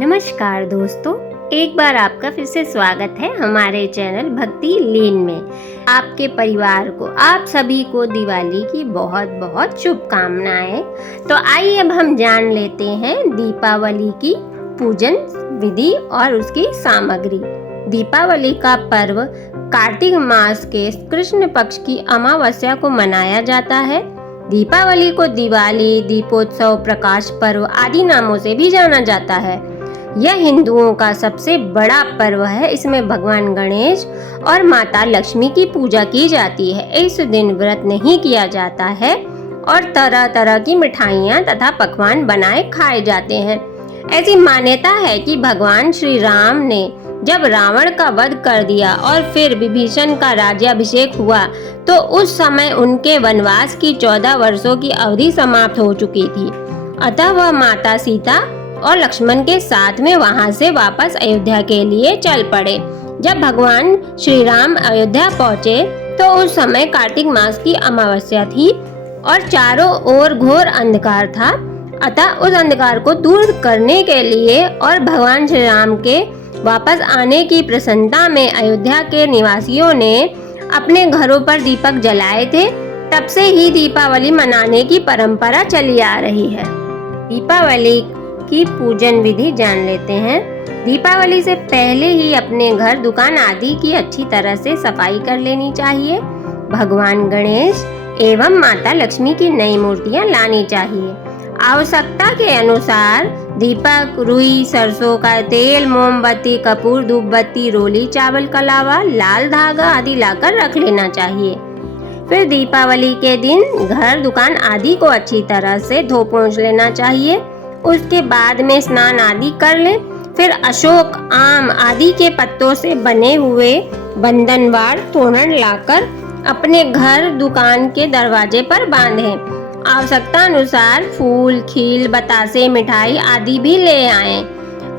नमस्कार दोस्तों, एक बार आपका फिर से स्वागत है हमारे चैनल भक्ति लीन में। आपके परिवार को, आप सभी को दिवाली की बहुत बहुत शुभकामनाएं। तो आइए अब हम जान लेते हैं दीपावली की पूजन विधि और उसकी सामग्री। दीपावली का पर्व कार्तिक मास के कृष्ण पक्ष की अमावस्या को मनाया जाता है। दीपावली को दिवाली, दीपोत्सव, प्रकाश पर्व आदि नामों से भी जाना जाता है। यह हिंदुओं का सबसे बड़ा पर्व है। इसमें भगवान गणेश और माता लक्ष्मी की पूजा की जाती है। इस दिन व्रत नहीं किया जाता है और तरह तरह की मिठाइयाँ तथा पकवान बनाए खाए जाते हैं। ऐसी मान्यता है कि भगवान श्री राम ने जब रावण का वध कर दिया और फिर विभीषण का राज्याभिषेक हुआ तो उस समय उनके वनवास की 14 वर्षों की अवधि समाप्त हो चुकी थी। अतः वह माता सीता और लक्ष्मण के साथ में वहां से वापस अयोध्या के लिए चल पड़े। जब भगवान श्री राम अयोध्या पहुंचे तो उस समय कार्तिक मास की अमावस्या थी और चारों ओर घोर अंधकार था। अतः उस अंधकार को दूर करने के लिए और भगवान श्री राम के वापस आने की प्रसन्नता में अयोध्या के निवासियों ने अपने घरों पर दीपक जलाए थे। तब से ही दीपावली मनाने की परंपरा चली आ रही है। दीपावली की पूजन विधि जान लेते हैं। दीपावली से पहले ही अपने घर, दुकान आदि की अच्छी तरह से सफाई कर लेनी चाहिए। भगवान गणेश एवं माता लक्ष्मी की नई मूर्तियां लानी चाहिए। आवश्यकता के अनुसार दीपक, रुई, सरसों का तेल, मोमबत्ती, कपूर, धूपबत्ती, रोली, चावल का लावा, लाल धागा आदि लाकर रख लेना चाहिए। फिर दीपावली के दिन घर, दुकान आदि को अच्छी तरह से धो पोंछ लेना चाहिए। उसके बाद में स्नान आदि कर लें। फिर अशोक, आम आदि के पत्तों से बने हुए बंधनवार तोरण लाकर अपने घर, दुकान के दरवाजे पर बांधें। आवश्यकता अनुसार फूल, खील, बतासे, मिठाई आदि भी ले आएं।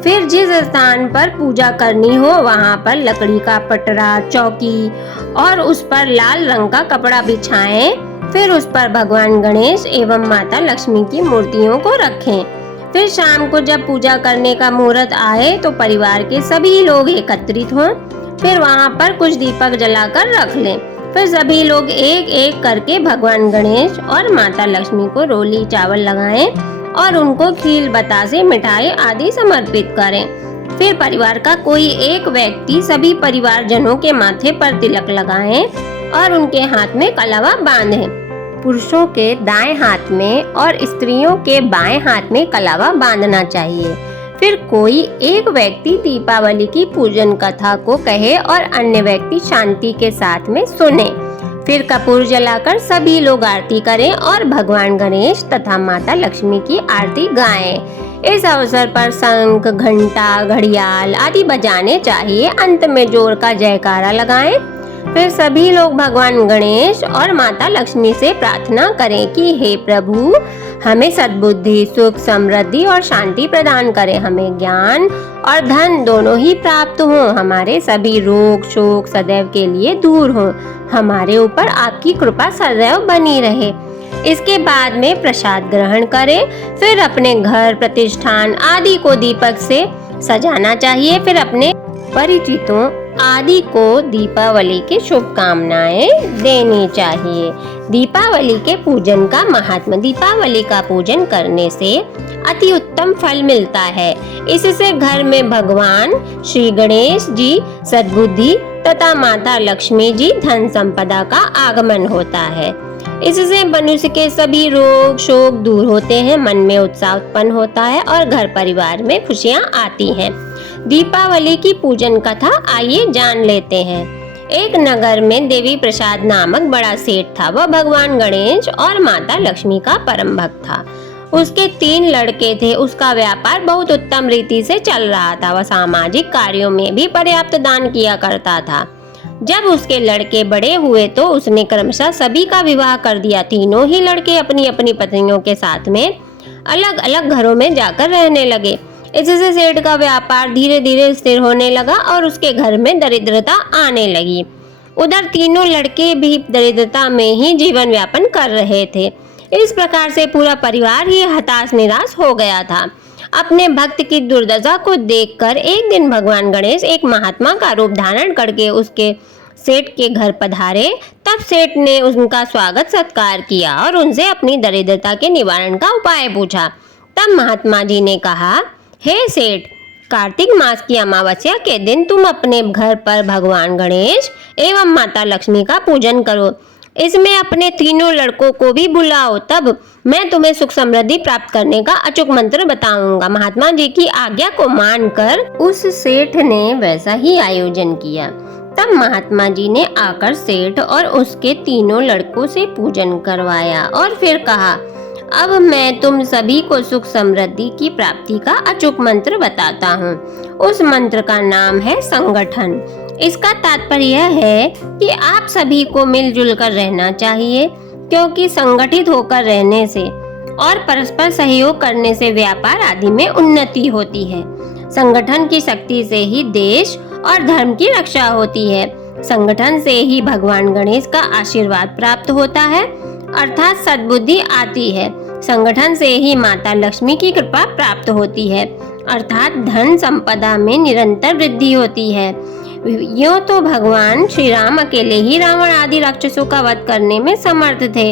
फिर जिस स्थान पर पूजा करनी हो वहां पर लकड़ी का पटरा, चौकी और उस पर लाल रंग का कपड़ा बिछाएं। फिर उस पर भगवान गणेश एवं माता लक्ष्मी की मूर्तियों को रखें। फिर शाम को जब पूजा करने का मुहूर्त आए तो परिवार के सभी लोग एकत्रित हों। फिर वहां पर कुछ दीपक जलाकर रख लें। फिर सभी लोग एक एक करके भगवान गणेश और माता लक्ष्मी को रोली, चावल लगाएं और उनको खील, बतासे, मिठाई आदि समर्पित करें। फिर परिवार का कोई एक व्यक्ति सभी परिवारजनों के माथे पर तिलक लगाएं और उनके हाथ में कलावा बांधें। पुरुषों के दाएं हाथ में और स्त्रियों के बाएं हाथ में कलावा बांधना चाहिए। फिर कोई एक व्यक्ति दीपावली की पूजन कथा को कहे और अन्य व्यक्ति शांति के साथ में सुने। फिर कपूर जलाकर सभी लोग आरती करें और भगवान गणेश तथा माता लक्ष्मी की आरती गाएं। इस अवसर पर शंख, घंटा, घड़ियाल आदि बजाने चाहिए। अंत में जोर का जयकारा लगाएं। फिर सभी लोग भगवान गणेश और माता लक्ष्मी से प्रार्थना करें कि हे प्रभु, हमें सद्बुद्धि, सुख, समृद्धि और शांति प्रदान करें। हमें ज्ञान और धन दोनों ही प्राप्त हों। हमारे सभी रोग, शोक सदैव के लिए दूर हों। हमारे ऊपर आपकी कृपा सदैव बनी रहे। इसके बाद में प्रसाद ग्रहण करें। फिर अपने घर, प्रतिष्ठान आदि को दीपक से सजाना चाहिए। फिर अपने परिचितों आदि को दीपावली की शुभकामनाएं देनी चाहिए। दीपावली के पूजन का महात्म्य। दीपावली का पूजन करने से अति उत्तम फल मिलता है। इससे घर में भगवान श्री गणेश जी सद्बुद्धि तथा माता लक्ष्मी जी धन संपदा का आगमन होता है। इससे मनुष्य के सभी रोग, शोक दूर होते हैं, मन में उत्साह उत्पन्न होता है और घर परिवार में खुशियां आती हैं। दीपावली की पूजन कथा आइए जान लेते हैं। एक नगर में देवी प्रसाद नामक बड़ा सेठ था। वह भगवान गणेश और माता लक्ष्मी का परम भक्त था। उसके 3 लड़के थे। उसका व्यापार बहुत उत्तम रीति से चल रहा था। वह सामाजिक कार्यों में भी पर्याप्त दान किया करता था। जब उसके लड़के बड़े हुए तो उसने क्रमशः सभी का विवाह कर दिया। तीनों ही लड़के अपनी अपनी पत्नियों के साथ में अलग अलग घरों में जाकर रहने लगे। इससे सेठ का व्यापार धीरे धीरे स्थिर होने लगा और उसके घर में दरिद्रता आने लगी। उधर तीनों लड़के भी दरिद्रता में ही जीवन यापन कर रहे थे। इस प्रकार से पूरा परिवार ही हताश निराश हो गया था। अपने भक्त की दुर्दशा को देखकर एक दिन भगवान गणेश एक महात्मा का रूप धारण करके उसके सेठ के घर पधारे। तब सेठ ने उनका स्वागत सत्कार किया और उनसे अपनी दरिद्रता के निवारण का उपाय पूछा। तब महात्मा जी ने कहा, हे सेठ, कार्तिक मास की अमावस्या के दिन तुम अपने घर पर भगवान गणेश एवं माता लक्ष्मी का पूजन करो। इसमें अपने तीनों लड़कों को भी बुलाओ, तब मैं तुम्हें सुख समृद्धि प्राप्त करने का अचूक मंत्र बताऊंगा। महात्मा जी की आज्ञा को मानकर उस सेठ ने वैसा ही आयोजन किया। तब महात्मा जी ने आकर सेठ और उसके तीनों लड़कों से पूजन करवाया और फिर कहा, अब मैं तुम सभी को सुख समृद्धि की प्राप्ति का अचूक मंत्र बताता हूँ। उस मंत्र का नाम है संगठन। इसका तात्पर्य है कि आप सभी को मिलजुल कर रहना चाहिए, क्योंकि संगठित होकर रहने से और परस्पर सहयोग करने से व्यापार आदि में उन्नति होती है। संगठन की शक्ति से ही देश और धर्म की रक्षा होती है। संगठन से ही भगवान गणेश का आशीर्वाद प्राप्त होता है, अर्थात सद्बुद्धि आती है। संगठन से ही माता लक्ष्मी की कृपा प्राप्त होती है, अर्थात धन संपदा में निरंतर वृद्धि होती है। यूं तो भगवान श्री राम अकेले ही रावण आदि राक्षसों का वध करने में समर्थ थे,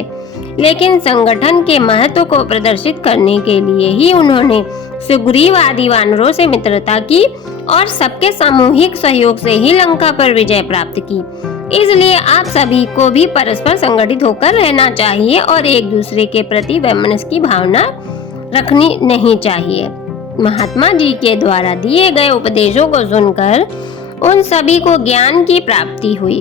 लेकिन संगठन के महत्व को प्रदर्शित करने के लिए ही उन्होंने सुग्रीव आदि वानरों से मित्रता की और सबके सामूहिक सहयोग से ही लंका पर विजय प्राप्त की। इसलिए आप सभी को भी परस्पर संगठित होकर रहना चाहिए और एक दूसरे के प्रति वैमनस्य की भावना रखनी नहीं चाहिए। महात्मा जी के द्वारा दिए गए उपदेशों को सुनकर उन सभी को ज्ञान की प्राप्ति हुई।